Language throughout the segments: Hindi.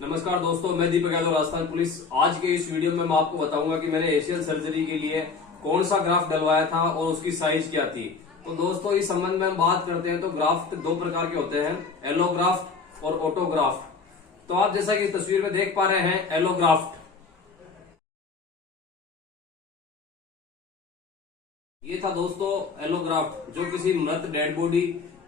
नमस्कार दोस्तों, मैं दीपक यादव, राजस्थान पुलिस। आज के इस वीडियो में मैं आपको बताऊंगा कि मैंने एशियल सर्जरी के लिए कौन सा ग्राफ्ट डलवाया था और उसकी साइज क्या थी। तो दोस्तों, इस संबंध में हम बात करते हैं तो ग्राफ्ट दो प्रकार के होते हैं, एलोग्राफ्ट और ऑटोग्राफ्ट। तो आप जैसा कि तस्वीर में देख पा रहे हैं, एलोग्राफ्ट ये था दोस्तों। एलोग्राफ्ट जो किसी मृत डेड बॉडी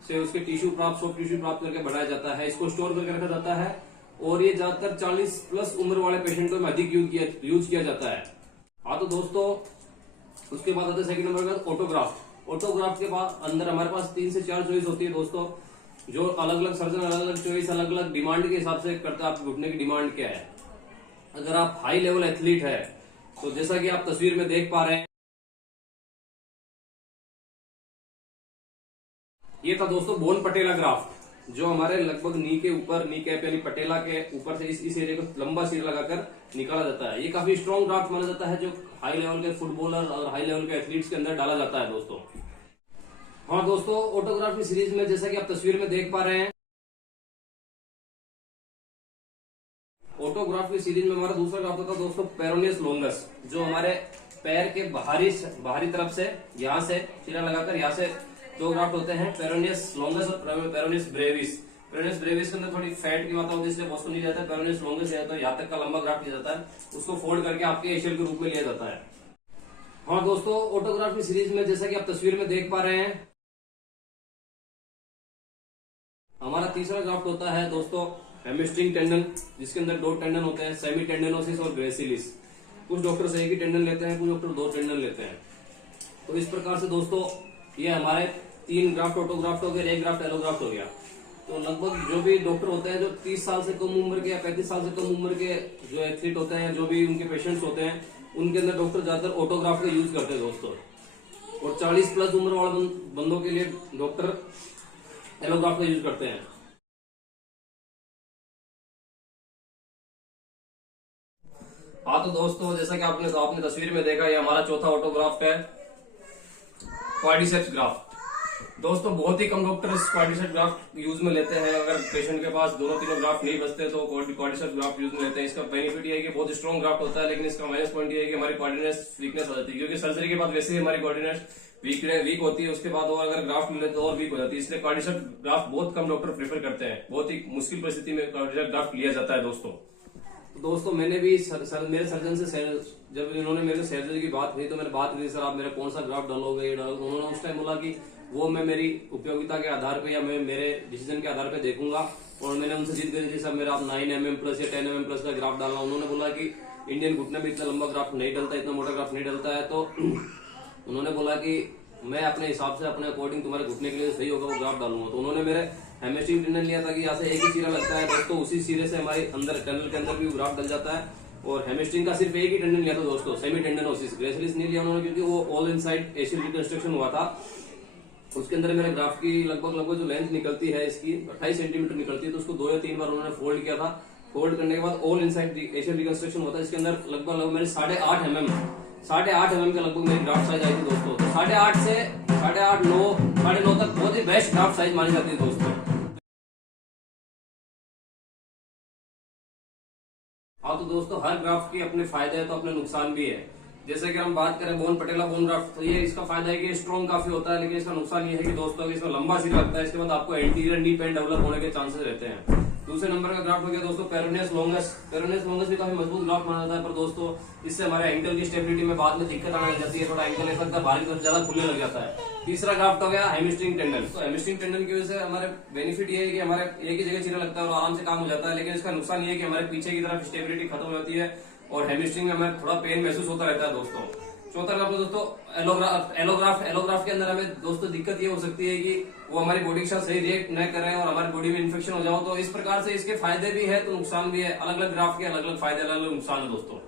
से उसके टिश्यू प्राप्त, सॉफ्ट टिश्यू प्राप्त करके बनाया जाता है, इसको स्टोर करके रखा जाता है और ये ज्यादातर 40 प्लस उम्र वाले पेशेंटों में अधिक यूज किया जाता है। हाँ तो दोस्तों, उसके बाद आता है सेकंड नंबर का ऑटोग्राफ्ट। ऑटोग्राफ्ट के बाद अंदर हमारे पास 3 से 4 चॉइस होती है दोस्तों, जो अलग अलग सर्जन अलग अलग चॉइस अलग अलग डिमांड के हिसाब से करता है। आपके घुटने की डिमांड क्या है। अगर आप हाई लेवल एथलीट है तो जैसा कि आप तस्वीर में देख पा रहे हैं, ये था दोस्तों बोन पटेला ग्राफ्ट, जो हमारे लगभग नी के ऊपर, नी कैप यानी पटेला के ऊपर से इस एरिया को लंबा सिर लगाकर निकाला जाता है। ये काफी स्ट्रॉन्ग ग्राफ्ट माना जाता है, जो हाई लेवल के फुटबॉलर और हाई लेवल के एथलीट्स के अंदर डाला जाता है दोस्तों। हाँ दोस्तों, ऑटोग्राफ की सीरीज में जैसा कि आप तस्वीर में देख पा रहे हैं, ऑटोग्राफ की सीरीज में हमारा दूसरा ग्राफ्ट होता है दोस्तों पेरोनियस लॉन्गस, जो हमारे पैर के बाहरी तरफ से यहाँ से सिरा लगाकर यहाँ से दो ग्राफ्ट होते हैं, पेरोनियस लॉन्गस और पेरोनियस ब्रेविस। पेरोनियस ब्रेविस के अंदर थोड़ी फैट की मात्रा होती है, इसलिए बहुत नहीं जाता है। पेरोनियस लॉन्गस तो यहाँ तक का लंबा ग्राफ्ट लिया जाता है, उसको फोल्ड करके आपके एशियल के रूप में लिया जाता है। हाँ दोस्तों, ऑटोग्राफ की सीरीज में जैसा कि आप तस्वीर में देख पा रहे हैं, हमारा तीसरा ग्राफ्ट होता है दोस्तों हैमस्ट्रिंग टेंडन, जिसके अंदर 2 टेंडन होते हैं, सेमी टेंडनोसिस और ग्रेसिलिस। कुछ डॉक्टर एक ही टेंडन लेते हैं, कुछ डॉक्टर 2 टेंडन लेते हैं। तो इस प्रकार से दोस्तों ये हमारे 3 ग्राफ्ट ऑटोग्राफ्ट हो गए, 1 ग्राफ्ट एलोग्राफ्ट हो गया। तो लगभग जो भी डॉक्टर होते हैं जो 30 साल से कम उम्र के या 35 साल से कम उम्र के जो एथलीट होते हैं, जो भी उनके पेशेंट्स होते हैं, उनके अंदर डॉक्टर ज्यादातर ऑटोग्राफ्ट का यूज करते हैं दोस्तों। और 40 प्लस उम्र वाले बंदों के लिए डॉक्टर एलोग्राफ्ट का यूज करते हैं। हाँ तो दोस्तों, जैसा कि आपने तस्वीर में देखा, ये हमारा चौथा ऑटोग्राफ्ट है, क्वाड्रिसेप्स ग्राफ्ट। दोस्तों बहुत ही कम डॉक्टर इस क्वाड्रिसेप्स ग्राफ्ट यूज में लेते हैं। अगर पेशेंट के पास दोनों तीनों ग्राफ्ट नहीं बचते तो क्वाड्रिसेप्स ग्राफ्ट यूज में लेते हैं। इसका बेनिफिट ये है कि बहुत स्ट्रॉन्ग ग्राफ्ट होता है, लेकिन इसका माइनस पॉइंट ये है कि हमारी कोऑर्डिनेट्स वीकनेस हो जाती है, क्योंकि सर्जरी के बाद वैसे ही हमारी कोऑर्डिनेट्स वीक होती है, उसके बाद और अगर ग्राफ्ट मिले तो और वीक हो जाती है। इसलिए क्वाड्रिसेप्स ग्राफ्ट बहुत कम डॉक्टर प्रेफर करते हैं। बहुत ही मुश्किल परिस्थिति में क्वाड्रिसेप्स ग्राफ्ट लिया जाता है दोस्तों मैंने भी मेरे सर्जन से जब इन्होंने मेरे सर्जरी की बात हुई तो मैंने बात की, सर आप मेरा कौन सा ग्राफ्ट डालोगे, ये डालोगे। उन्होंने उस टाइम बोला कि वो मैं मेरी उपयोगिता के आधार पे या मैं मेरे डिसीजन के आधार पे देखूंगा। और मैंने उनसे जिद करी थी, सर मेरा आप 9 mm प्लस या 10 mm प्लस का ग्राफ्ट डालना। उन्होंने बोला कि इंडियन घुटने में इतना लंबा ग्राफ्ट नहीं डलता, इतना मोटा ग्राफ्ट नहीं डलता है। तो उन्होंने बोला कि मैं अपने हिसाब से, अपने अकॉर्डिंग तुम्हारे घुटने के लिए सही होगा वो ग्राफ्ट डालूंगा। तो उन्होंने मेरे हैमस्ट्रिंग टेंडन लिया था कि यहाँ से एक ही सिरा लगता है दोस्तों, उसी सिरे से हमारे अंदर टनल के अंदर भी ग्राफ्ट डल जाता है। और हैमस्ट्रिंग का सिर्फ एक ही टेंडन लिया था दोस्तों, सेमी टेंडनोसिस। ग्रेसिलिस नहीं लिया उन्होंने, क्योंकि वो ऑल इनसाइड एशियल रिकंस्ट्रक्शन हुआ था। उसके अंदर मेरे ग्राफ्ट की लगभग जो लेंथ निकलती है इसकी 28 सेंटीमीटर निकलती है। तो उसको 2 या 3 बार उन्होंने फोल्ड किया था। फोल्ड करने के बाद ऑल इनसाइड एशियल रिकंस्ट्रक्शन होता है। इसके अंदर लगभग मेरे 8.5 mm का लगभग मेरी ग्राफ्ट साइज आई थी दोस्तों। तो 8.5 से 8.5, 9, 9.5 तक बहुत ही बेस्ट ग्राफ्ट साइज मानी जाती है दोस्तों। हाँ तो दोस्तों, हर ग्राफ्ट के अपने फायदे हैं तो अपने नुकसान भी है। जैसे कि हम बात करें बोन पटेला बोन ग्राफ्ट, तो ये इसका फायदा है कि स्ट्रॉन्ग काफी होता है, लेकिन इसका नुकसान ये है कि दोस्तों इसमें लंबा सिर लगता है। इसके बाद आपको एंटीरियर नी पेन डेवलप होने के चांसेस रहते हैं। दूसरे नंबर का ग्राफ्ट हो गया दोस्तों पेरोनियस लॉन्गस। पेरोनियस लॉन्गस भी काफी मजबूत ग्राफ्ट माना जाता है, पर दोस्तों इससे हमारे एंकल की स्टेबिलिटी में बाद में दिक्कत आने लग जाती है। थोड़ा एंकल ऐसा भारी तरफ ज्यादा खुलने लग जाता है। तीसरा ग्राफ्ट हो गया हैमस्ट्रिंग टेंडन। तो हैमस्ट्रिंग टेंडन की वजह से हमारे बेनिफिट ये है कि हमारे एक ही जगह सिरा लगता है और आराम से काम हो जाता है, लेकिन इसका नुकसान ये है कि हमारे पीछे की तरफ स्टेबिलिटी खत्म हो जाती है और हैमस्ट्रिंग में हमें थोड़ा पेन महसूस होता रहता है दोस्तों। चौथा ग्राफ्ट दोस्तों एलोग्राफ्ट के अंदर हमें दोस्तों दिक्कत ये हो सकती है कि वो हमारी बॉडी के साथ सही रिएक्ट न करें और हमारी बॉडी में इन्फेक्शन हो जाओ। तो इस प्रकार से इसके फायदे भी है तो नुकसान भी है। अलग अलग ग्राफ्ट के अलग अलग फायदे, अलग अलग नुकसान है दोस्तों।